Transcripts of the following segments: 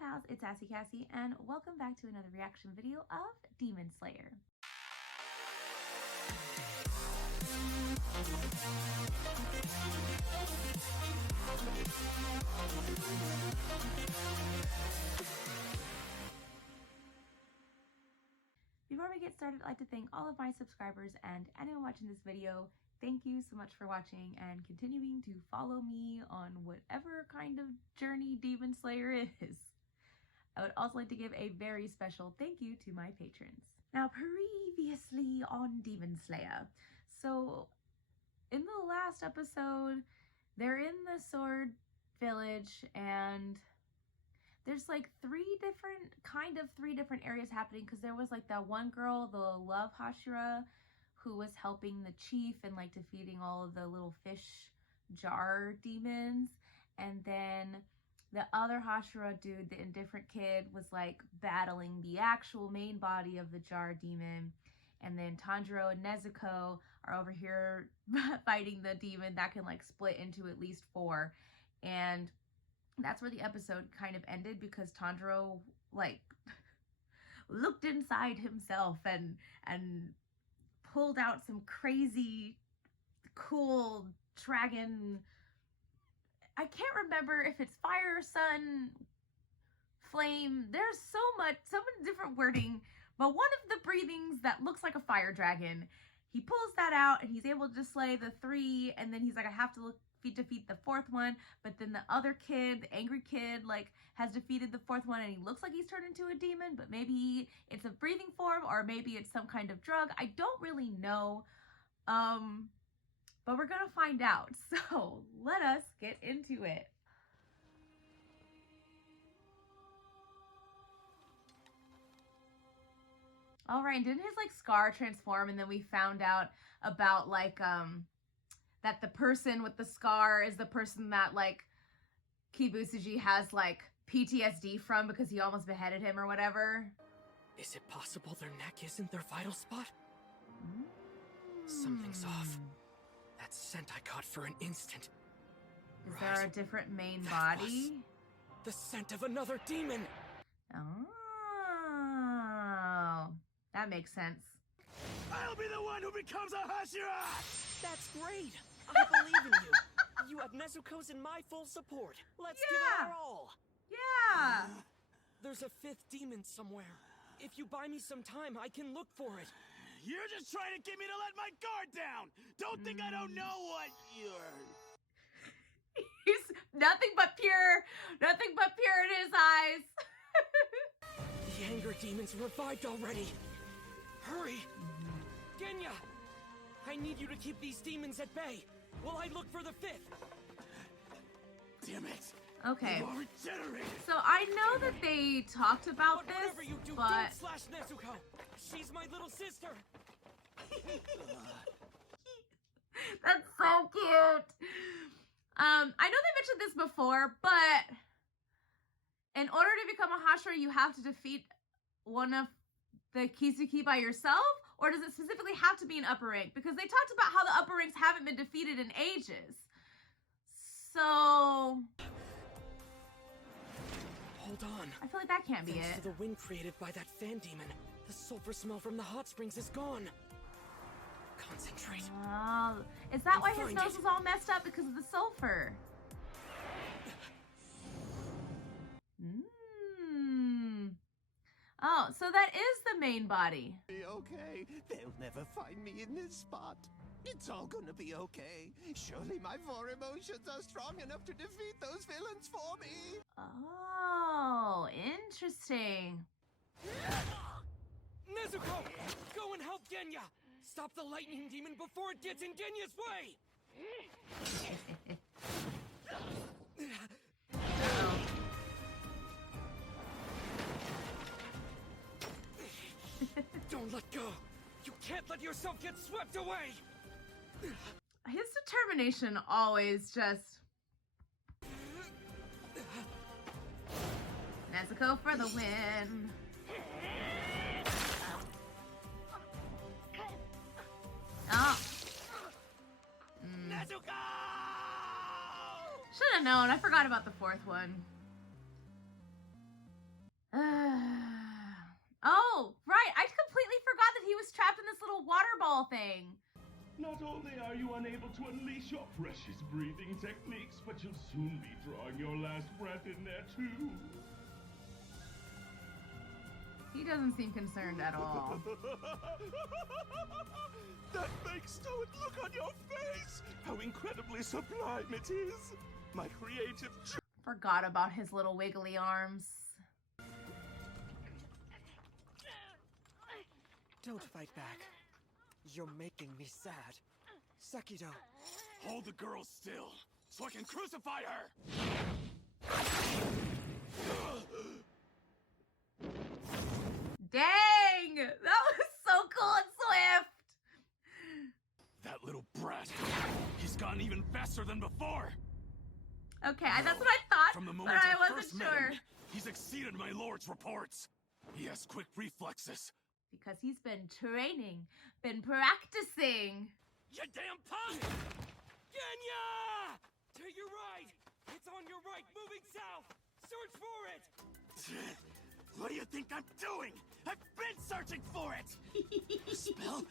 pals, it's Kassie, and welcome back to another reaction video of Demon Slayer. Before we get started, I'd like to thank all of my subscribers and anyone watching this video. Thank you so much for watching and continuing to follow me on whatever kind of journey Demon Slayer is. I would also like to give a very special thank you to my patrons. Now, previously on Demon Slayer. So, in the last episode, they're in the Sword Village and there's like three different areas happening, because there was like that one girl, the Love Hashira, who was helping the chief and like defeating all of the little fish jar demons. And then the other Hashira dude, the indifferent kid, was like battling the actual main body of the jar demon. And then Tanjiro and Nezuko are over here fighting the demon that can like split into at least 4. And that's where the episode kind of ended, because Tanjiro like looked inside himself and pulled out some crazy cool dragon. I can't remember if it's fire, sun, flame. There's so many different wording, but one of the breathings that looks like a fire dragon, he pulls that out and he's able to slay the 3, and then he's like, I have to defeat the 4th one. But then the other kid, the angry kid, like has defeated the 4th one, and he looks like he's turned into a demon, but maybe it's a breathing form or maybe it's some kind of drug. I don't really know, but we're gonna find out. So let us get into it. All right, didn't his like scar transform, and then we found out about like that the person with the scar is the person that like Kibusuji has like PTSD from, because he almost beheaded him or whatever. Is it possible their neck isn't their vital spot? Something's off. That scent I caught for an instant. Is there a different main body? The scent of another demon. Oh, that makes sense. I'll be the one who becomes a Hashira! That's great. I believe in you. You have Nezuko's and my full support. Let's give it our all. Yeah. There's a 5th demon somewhere. If you buy me some time, I can look for it. You're just trying to get me to let my guard down! Don't think I don't know what you're... He's nothing but pure in his eyes. The anger demons revived already. Hurry! Genya! I need you to keep these demons at bay while I look for the 5th. Damn it! Okay. You are regenerated. So I know that they talked about this, whatever you do, but don't slash Nezuko. She's my little sister. That's so cute. I know they mentioned this before, but in order to become a Hashira, you have to defeat one of the Kisuki by yourself, or does it specifically have to be an upper rank? Because they talked about how the upper ranks haven't been defeated in ages. So Hold on. I feel like that can't be Thanks it. to the wind created by that fan demon, the sulfur smell from the hot springs is gone. Concentrate. Oh, is that why his Find nose it. was all messed up? Because of the sulfur? Oh, so that is the main body. Be okay. They'll never find me in this spot. It's all gonna be okay. Surely my 4 emotions are strong enough to defeat those villains for me. Oh, interesting. Nezuko! Go and help Genya! Stop the lightning demon before it gets in Genya's way! Don't let go! You can't let yourself get swept away! His determination always just... Nezuko for the win. Oh. Nezuko! Should have known. I forgot about the 4th one. little water ball thing. Not only are you unable to unleash your precious breathing techniques, but you'll soon be drawing your last breath in there too. He doesn't seem concerned at all. That fake stoic look on your face! How incredibly sublime it is! My creative Forgot about his little wiggly arms. Don't fight back. You're making me sad. Sekido. Hold the girl still, so I can crucify her! Dang! That was so cool and swift! That little brat, he's gotten even faster than before! Okay, that's what I thought, From the but moment I I wasn't first met sure. him, he's exceeded my lord's reports. He has quick reflexes. Because he's been training, been practicing. You damn punk! Genya! To your right! It's on your right, moving south! Search for it! What do you think I'm doing? I've been searching for it! A spell?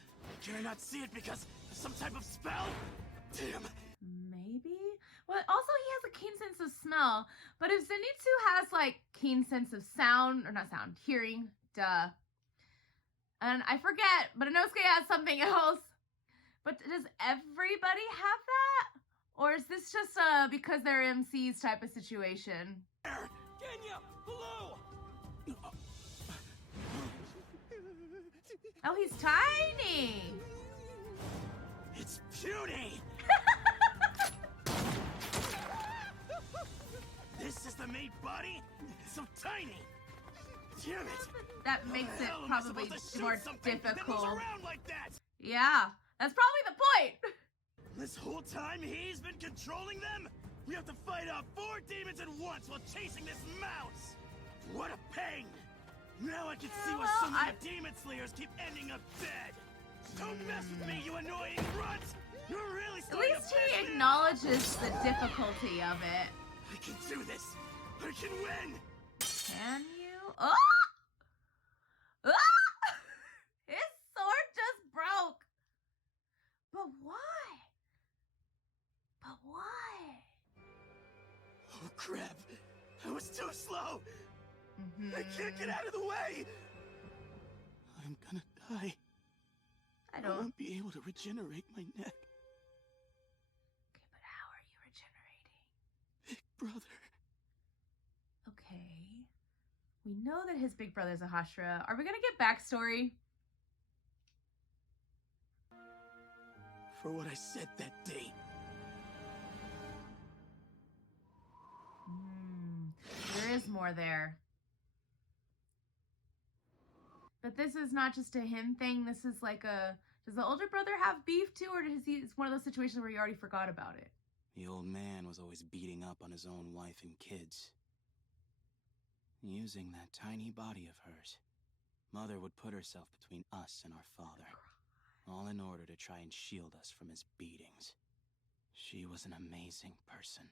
Can I not see it because of some type of spell? Damn. Maybe? Well, also he has a keen sense of smell, but if Zenitsu has, like, keen sense of sound, or not sound, hearing, duh. And I forget, but Inosuke has something else. But does everybody have that? Or is this just because they're MCs type of situation? Genya! Below! Oh, he's tiny! It's puny! This is the main body? It's so tiny! Damn it! That How makes the it hell am I probably supposed to shoot more something that moves difficult. around like that? Yeah, that's probably the point! This whole time he's been controlling them? We have to fight off 4 demons at once while chasing this mouse! What a pain! Now I can see why well, so many demon slayers keep ending up dead! Don't mess with me, you annoying runt! You're really At starting least to piss he me acknowledges the difficulty of it. off. I can do this! I can win! Can you? Oh! Ah! His sword just broke! But why? But why? Oh crap! I was too slow! Mm-hmm. I can't get out of the way! I'm gonna die. I I don't. won't be able to regenerate my neck. Okay, but how are you regenerating? Big brother. Okay. We know that his big brother's a Hashira. Are we gonna get backstory? For what I said that day. There is more there. But this is not just a him thing. This is like a... Does the older brother have beef too? Or does he... It's one of those situations where he already forgot about it? The old man was always beating up on his own wife and kids. Using that tiny body of hers, Mother would put herself between us and our father, all in order to try and shield us from his beatings. She was an amazing person.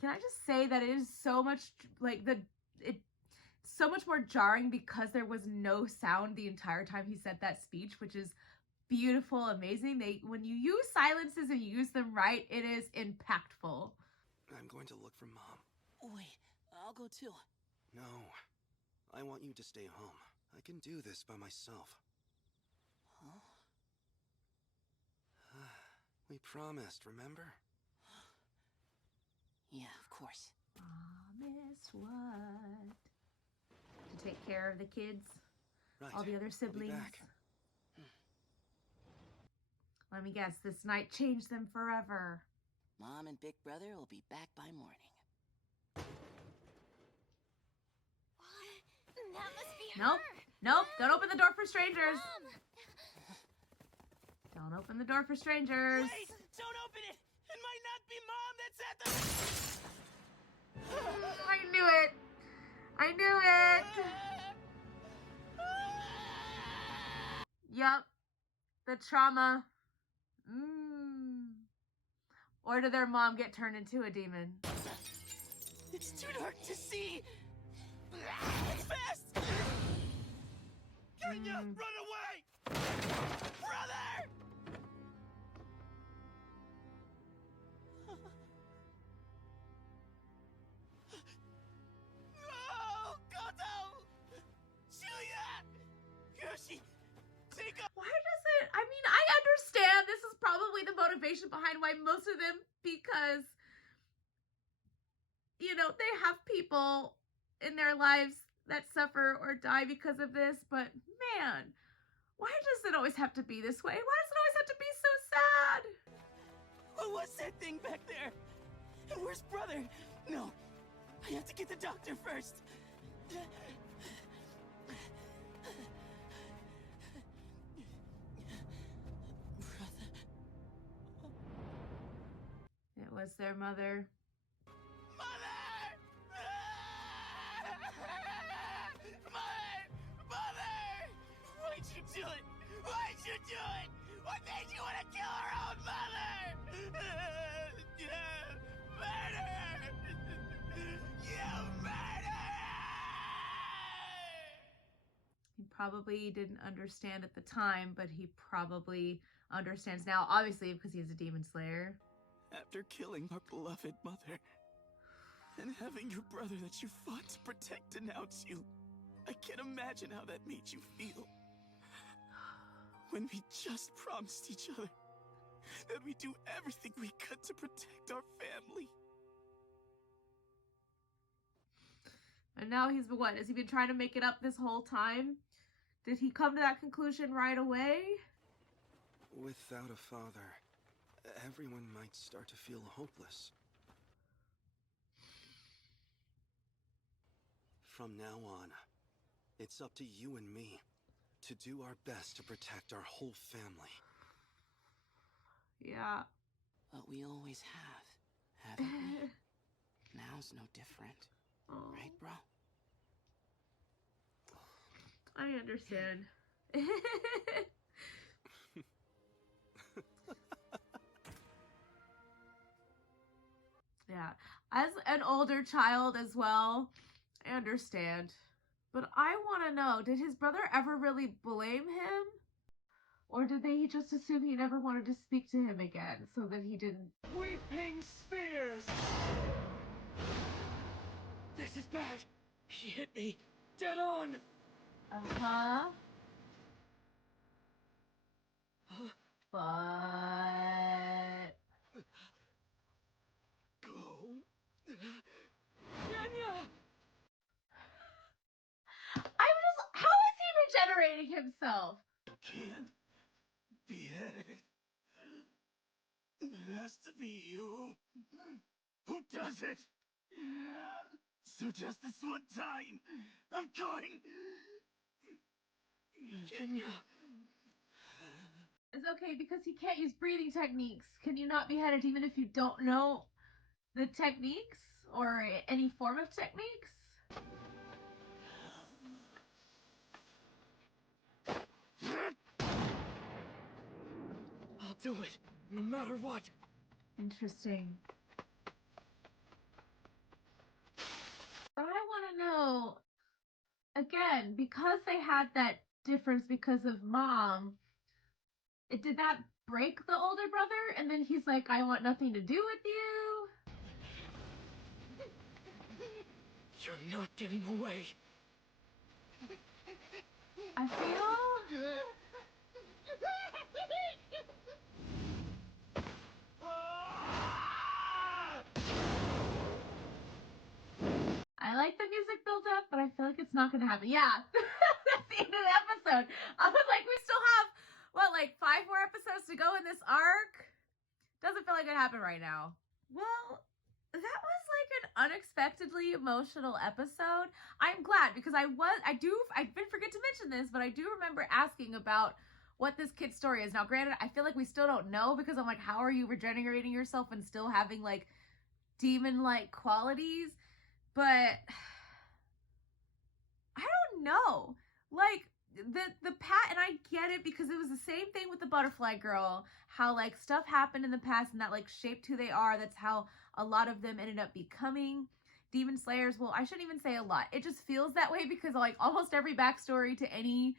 Can I just say that it is so much... Like, so much more jarring because there was no sound the entire time he said that speech, which is beautiful, amazing. When you use silences and you use them right, it is impactful. I'm going to look for Mom. Wait, I'll go too. No, I want you to stay home. I can do this by myself. Huh? We promised, remember? Yeah, of course. Promise what? To take care of the kids, Right. all the other I'll be siblings. back. Let me guess, this night changed them forever. Mom and Big Brother will be back by morning. What? That must be Nope. her. Nope, don't open the door for strangers. Mom. Don't open the door for strangers. Wait! Don't open it! It might not be Mom that's at the... I knew it. I knew it. Yup. The trauma. Or did their mom get turned into a demon? It's too dark to see! It's fast! Kenya, run Brother! No! Koto! Shuya! Yoshi! Take up! Why does it? I mean, I understand this is probably the motivation behind why most of them, because, you know, they have people in their lives that suffer or die because of this, but man, why does it always have to be this way? Why does it always have to be so sad? What was that thing back there? And where's brother? No, I have to get the doctor first. Brother. It was their mother. Mother! Mother! Why'd you do it? Why'd you do it? What made you want to kill our own mother? Murder! You murderer! He probably didn't understand at the time, but he probably understands now, obviously, because he's a demon slayer. After killing our beloved mother, and having your brother that you fought to protect denounce you, I can't imagine how that made you feel. When we just promised each other that we'd do everything we could to protect our family. And now he's been, what, has he been trying to make it up this whole time? Did he come to that conclusion right away? Without a father, everyone might start to feel hopeless. From now on, it's up to you and me to do our best to protect our whole family. Yeah. But we always have, haven't we? Now's no different. Oh, Right, bro? I understand. Yeah. As an older child as well, I understand. But I want to know, did his brother ever really blame him? Or did they just assume he never wanted to speak to him again, so that he didn't? Weeping Spears! This is bad. He hit me. Dead on. Uh-huh. But... Go. Kenya! How is he regenerating himself? Can't be it. It has to be you. Who does it? So just this one time, I'm going. Kenya. It's okay because he can't use breathing techniques. Can you not behead it even if you don't know the techniques or any form of techniques? I'll do it, no matter what. Interesting. But I want to know, again, because they had that difference because of mom, did that break the older brother? And then he's like, I want nothing to do with you? You're not getting away. I feel... I like the music build up, but I feel like it's not going to happen. Yeah, that's the end of the episode. I was like, we still have, what, like 5 more episodes to go in this arc? Doesn't feel like it happened right now. Well, that was like an unexpectedly emotional episode. I'm glad because I did forget to mention this, but I do remember asking about what this kid's story is. Now, granted, I feel like we still don't know because I'm like, how are you regenerating yourself and still having like demon-like qualities? But I don't know. Like the pat, and I get it because it was the same thing with the butterfly girl. How like stuff happened in the past and that like shaped who they are. That's how a lot of them ended up becoming demon slayers. Well, I shouldn't even say a lot. It just feels that way because like almost every backstory to any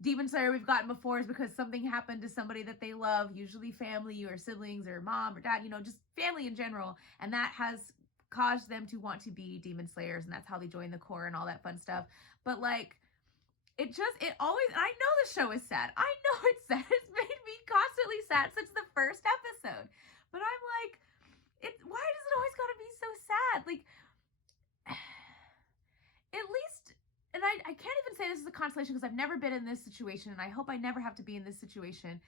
demon slayer we've gotten before is because something happened to somebody that they love, usually family or siblings or mom or dad, you know, just family in general. And that has caused them to want to be demon slayers. And that's how they join the Corps and all that fun stuff. But like, it always, I know the show is sad. I know it's sad. It's made me constantly sad since the first episode. But I'm like, why does it always gotta be so sad? Like, at least, and I can't even say this is a consolation because I've never been in this situation, and I hope I never have to be in this situation.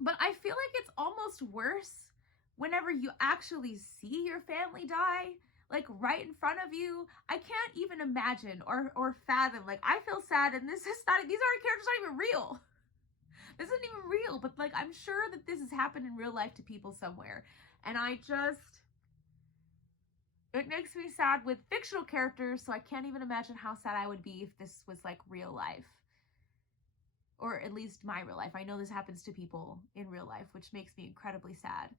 But I feel like it's almost worse whenever you actually see your family die, like right in front of you. I can't even imagine or fathom. Like, I feel sad, and these are characters not even real. This isn't even real, but like, I'm sure that this has happened in real life to people somewhere. And it makes me sad with fictional characters, so I can't even imagine how sad I would be if this was like real life. Or at least my real life. I know this happens to people in real life, which makes me incredibly sad.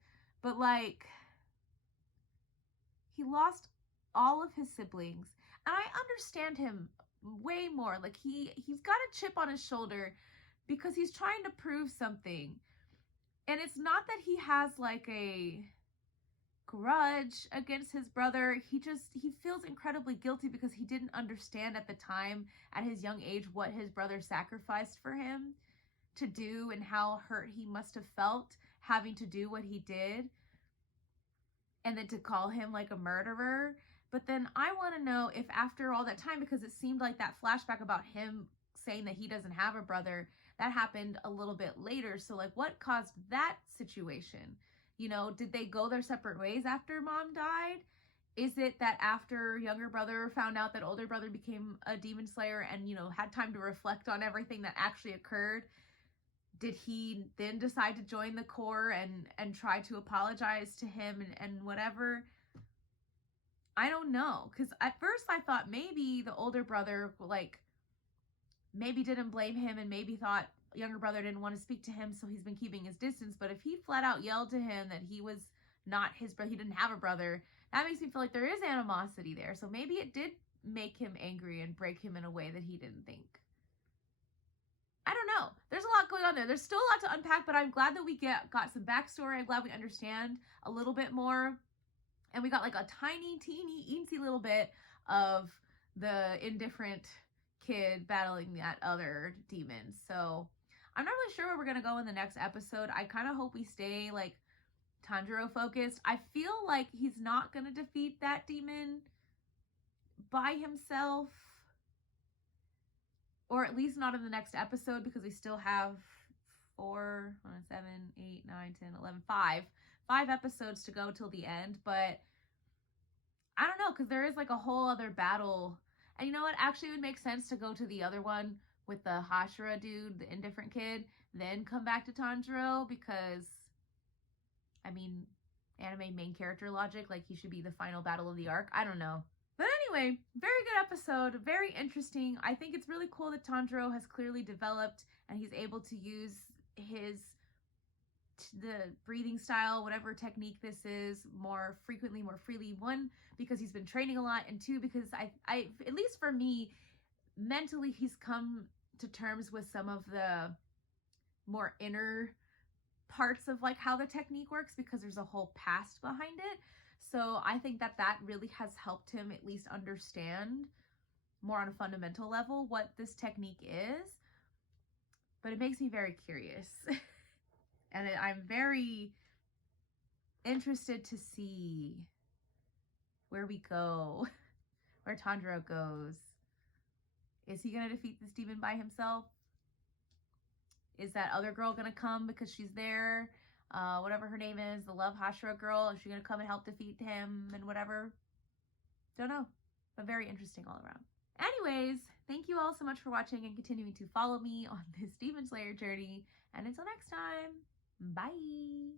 But like, he lost all of his siblings, and I understand him way more. Like, he's got a chip on his shoulder because he's trying to prove something. And it's not that he has like a grudge against his brother. He feels incredibly guilty because he didn't understand at the time, at his young age, what his brother sacrificed for him to do and how hurt he must have felt having to do what he did, and then to call him like a murderer. But then I want to know if after all that time, because it seemed like that flashback about him saying that he doesn't have a brother, that happened a little bit later. So like, what caused that situation? You know, did they go their separate ways after mom died? Is it that after younger brother found out that older brother became a demon slayer and, you know, had time to reflect on everything that actually occurred, did he then decide to join the Corps and try to apologize to him and whatever? I don't know. Because at first I thought maybe the older brother, like, maybe didn't blame him and maybe thought younger brother didn't want to speak to him, so he's been keeping his distance. But if he flat out yelled to him that he was not his brother, he didn't have a brother, that makes me feel like there is animosity there. So maybe it did make him angry and break him in a way that he didn't think. I don't know. There's a lot going on there. There's still a lot to unpack, but I'm glad that we got some backstory. I'm glad we understand a little bit more. And we got like a tiny, teeny, eensy little bit of the indifferent kid battling that other demon. So I'm not really sure where we're going to go in the next episode. I kind of hope we stay like Tanjiro focused. I feel like he's not going to defeat that demon by himself. Or at least not in the next episode, because we still have 5 episodes to go till the end. But I don't know, because there is like a whole other battle. And you know what? Actually, it would make sense to go to the other one with the Hashira dude, the indifferent kid, then come back to Tanjiro, because, I mean, anime main character logic, like he should be the final battle of the arc. I don't know. But anyway, very good episode, very interesting. I think it's really cool that Tanjiro has clearly developed and he's able to use the breathing style, whatever technique this is, more frequently, more freely. One, because he's been training a lot, and two, because I at least for me, mentally, he's come to terms with some of the more inner parts of like how the technique works, because there's a whole past behind it. So I think that really has helped him at least understand more on a fundamental level what this technique is. But it makes me very curious. And I'm very interested to see where we go, where Tanjiro goes. Is he going to defeat this demon by himself? Is that other girl going to come because she's there? Whatever her name is, the Love Hashira girl, is she going to come and help defeat him and whatever? Don't know, but very interesting all around. Anyways, thank you all so much for watching and continuing to follow me on this Demon Slayer journey. And until next time, bye!